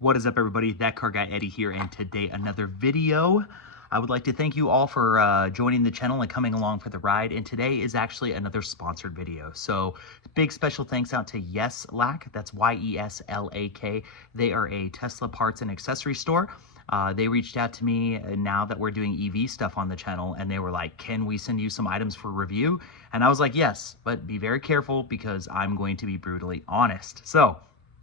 What is up, everybody? That car guy Eddie here, and today another video. I would like to thank you all for joining the channel and coming along for the ride. And today is actually another sponsored video. So big special thanks out to Yeslak. That's Y-E-S-L-A-K. They are a Tesla parts and accessory store. They reached out to me now that we're doing EV stuff on the channel, and they were like, can we send you some items for review? And I was like, yes, but be very careful because I'm going to be brutally honest. So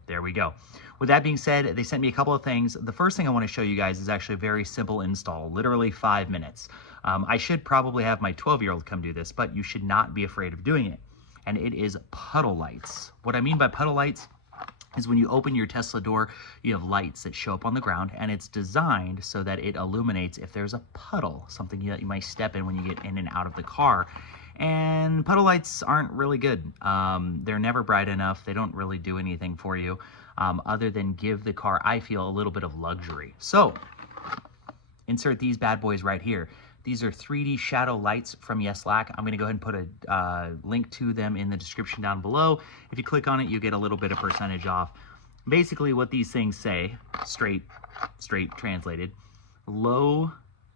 there we go. With that being said, they sent me a couple of things. The first thing I want to show you guys is actually a very simple install, literally 5 minutes. I should probably have my 12-year-old come do this, but you should not be afraid of doing it. And it is puddle lights. What I mean by puddle lights is when you open your Tesla door, you have lights that show up on the ground, and it's designed so that it illuminates if there's a puddle, something that you might step in when you get in and out of the car. And puddle lights aren't really good. They're never bright enough. They don't really do anything for you other than give the car, I feel, a little bit of luxury. So insert these bad boys right here. These are 3D shadow lights from Yeslak. I'm gonna go ahead and put a link to them in the description down below. If you click on it, you get a little bit of percentage off. Basically what these things say, straight translated, low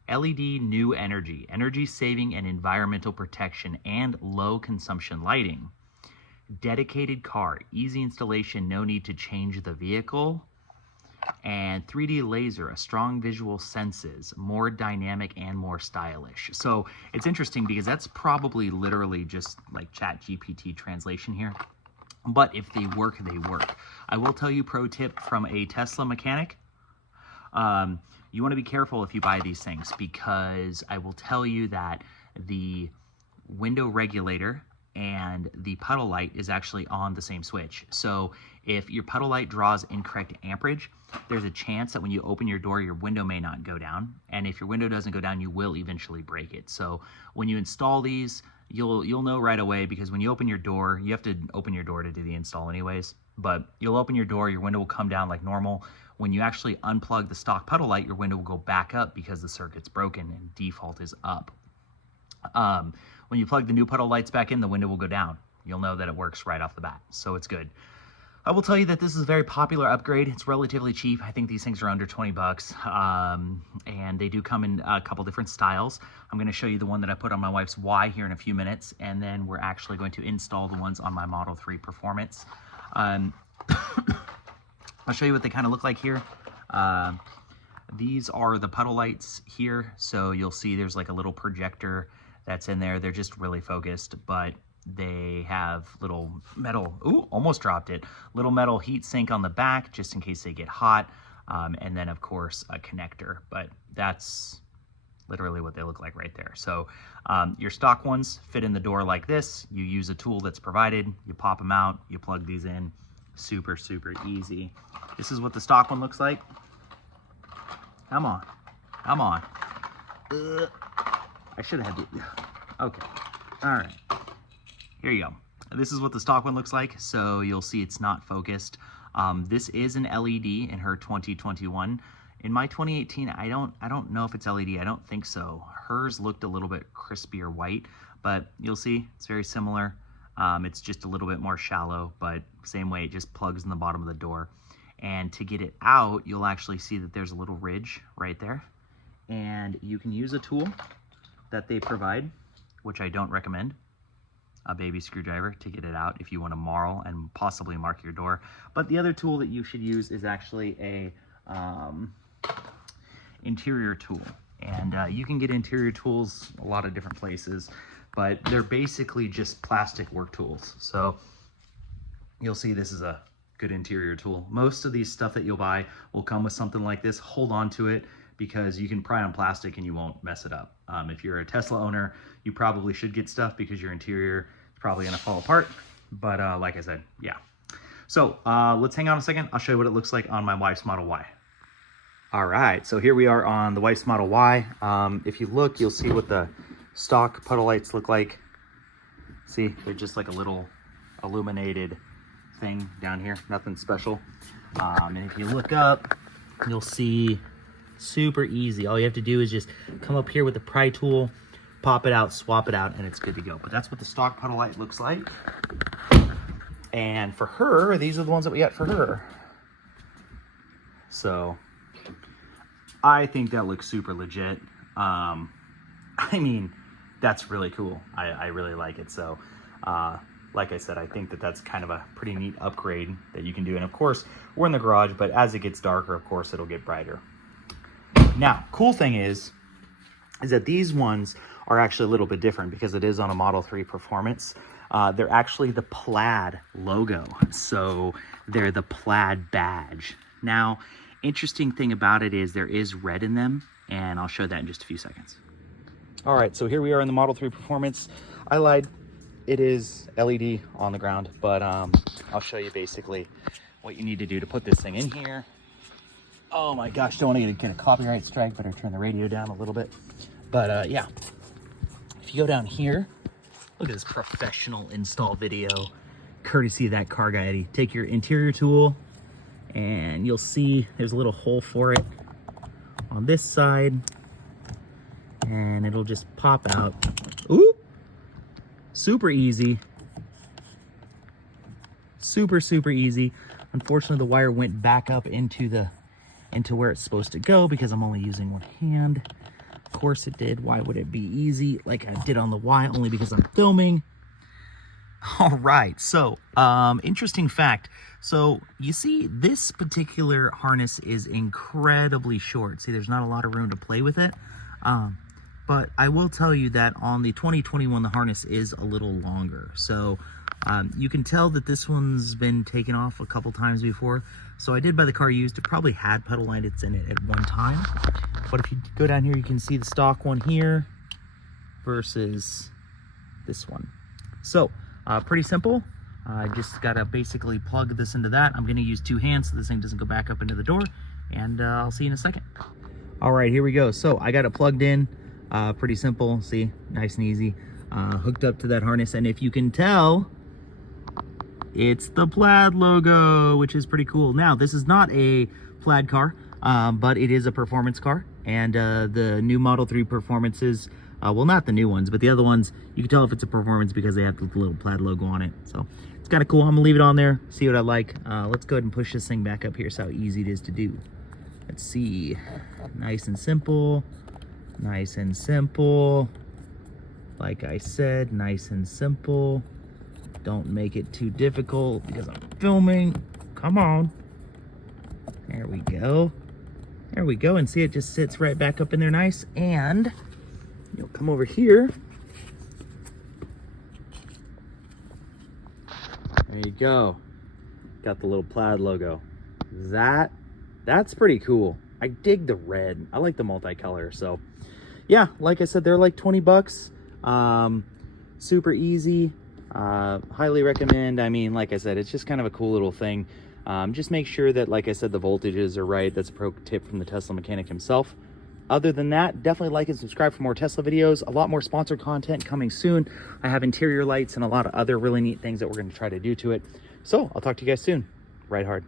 LED new energy, energy saving and environmental protection, and low consumption lighting. Dedicated car, easy installation, no need to change the vehicle. And 3D laser, a strong visual senses, more dynamic and more stylish. So it's interesting because that's probably literally just like ChatGPT translation here. But if they work, they work. I will tell you, pro tip from a Tesla mechanic, you want to be careful if you buy these things, because I will tell you that the window regulator and the puddle light is actually on the same switch. So if your puddle light draws incorrect amperage, there's a chance that when you open your door, your window may not go down. And if your window doesn't go down, you will eventually break it. So when you install these, you'll know right away, because when you open your door, you have to open your door to do the install anyways, but you'll open your door, your window will come down like normal. When you actually unplug the stock puddle light, your window will go back up because the circuit's broken and default is up. When you plug the new puddle lights back in, the window will go down. You'll know that it works right off the bat, so it's good. I will tell you that this is a very popular upgrade. It's relatively cheap. I think these things are under 20 bucks, and they do come in a couple different styles. I'm going to show you the one that I put on my wife's Y here in a few minutes, and then we're actually going to install the ones on my Model 3 Performance. I'll show you what they kind of look like here. These are the puddle lights here, so you'll see there's like a little projector that's in there. They're just really focused, but they have little metal, ooh, almost dropped it, little metal heat sink on the back just in case they get hot, and then of course a connector, but that's literally what they look like right there. So your stock ones fit in the door like this. You use a tool that's provided, you pop them out, you plug these in. Super easy. This is what the stock one looks like. Come on. I should have had to, okay, all right. Here you go. This is what the stock one looks like. So you'll see it's not focused. This is an LED in her 2021. In my 2018, I don't know if it's LED. I don't think so. Hers looked a little bit crispier white, but you'll see it's very similar. It's just a little bit more shallow, but same way, it just plugs in the bottom of the door. And to get it out, you'll actually see that there's a little ridge right there. And you can use a tool that they provide, which I don't recommend, a baby screwdriver, to get it out if you want to marl and possibly mark your door. But the other tool that you should use is actually a interior tool. And you can get interior tools a lot of different places, but they're basically just plastic work tools. So you'll see this is a good interior tool. Most of these stuff that you'll buy will come with something like this. Hold on to it, because you can pry on plastic and you won't mess it up. If you're a Tesla owner, you probably should get stuff because your interior is probably gonna fall apart. But like I said, yeah. So let's hang on a second. I'll show you what it looks like on my wife's Model Y. All right, so here we are on the wife's Model Y. If you look, you'll see what the stock puddle lights look like. See, they're just like a little illuminated thing down here, nothing special. And if you look up, you'll see super easy. All you have to do is just come up here with the pry tool, pop it out, swap it out, and it's good to go. But that's what the stock puddle light looks like. And for her, these are the ones that we got for her. So I think that looks super legit. I mean, that's really cool. I really like it. So like I said, I think that that's kind of a pretty neat upgrade that you can do. And of course, we're in the garage, but as it gets darker, of course, it'll get brighter. Now, cool thing is that these ones are actually a little bit different because it is on a Model 3 Performance. They're actually the plaid logo. So they're the plaid badge. Now, interesting thing about it is there is red in them, and I'll show that in just a few seconds. All right, so here we are in the Model 3 Performance. I lied. It is LED on the ground, but I'll show you basically what you need to do to put this thing in here. Oh my gosh, don't want to get a copyright strike, better turn the radio down a little bit. But yeah, if you go down here, look at this professional install video, courtesy of that car guy Eddie. Take your interior tool, and you'll see there's a little hole for it on this side, and it'll just pop out. Ooh! Super easy. Super easy. Unfortunately, the wire went back up into where it's supposed to go because I'm only using one hand. Of course it did. Why would it be easy like I did on the Y? Only because I'm filming. All right, so interesting fact. So you see this particular harness is incredibly short. See, there's not a lot of room to play with it. But I will tell you that on the 2021, the harness is a little longer. So you can tell that this one's been taken off a couple times before. So I did buy the car used. It probably had Puddle lights in it at one time. But if you go down here, you can see the stock one here versus this one. So pretty simple. I just gotta basically plug this into that. I'm gonna use two hands so this thing doesn't go back up into the door. And I'll see you in a second. All right, here we go. So I got it plugged in. Pretty simple, see, nice and easy. Hooked up to that harness, and if you can tell, it's the plaid logo, which is pretty cool. Now, this is not a plaid car, but it is a performance car, and the new Model 3 Performances, well, not the new ones, but the other ones, you can tell if it's a performance because they have the little plaid logo on it. So it's kind of cool. I'm gonna leave it on there, see what I like. Let's go ahead and push this thing back up here, so how easy it is to do. Let's see, nice and simple. Nice and simple. Like I said, nice and simple. Don't make it too difficult because I'm filming. Come on. There we go. There we go. And see, it just sits right back up in there nice. And you'll come over here. There you go. Got the little plaid logo. That's pretty cool. I dig the red. I like the multicolor. So yeah, like I said, they're like 20 bucks. Super easy. Highly recommend. I mean, like I said, it's just kind of a cool little thing. Just make sure that, like I said, the voltages are right. That's a pro tip from the Tesla mechanic himself. Other than that, definitely like and subscribe for more Tesla videos. A lot more sponsored content coming soon. I have interior lights and a lot of other really neat things that we're going to try to do to it. So I'll talk to you guys soon. Ride hard.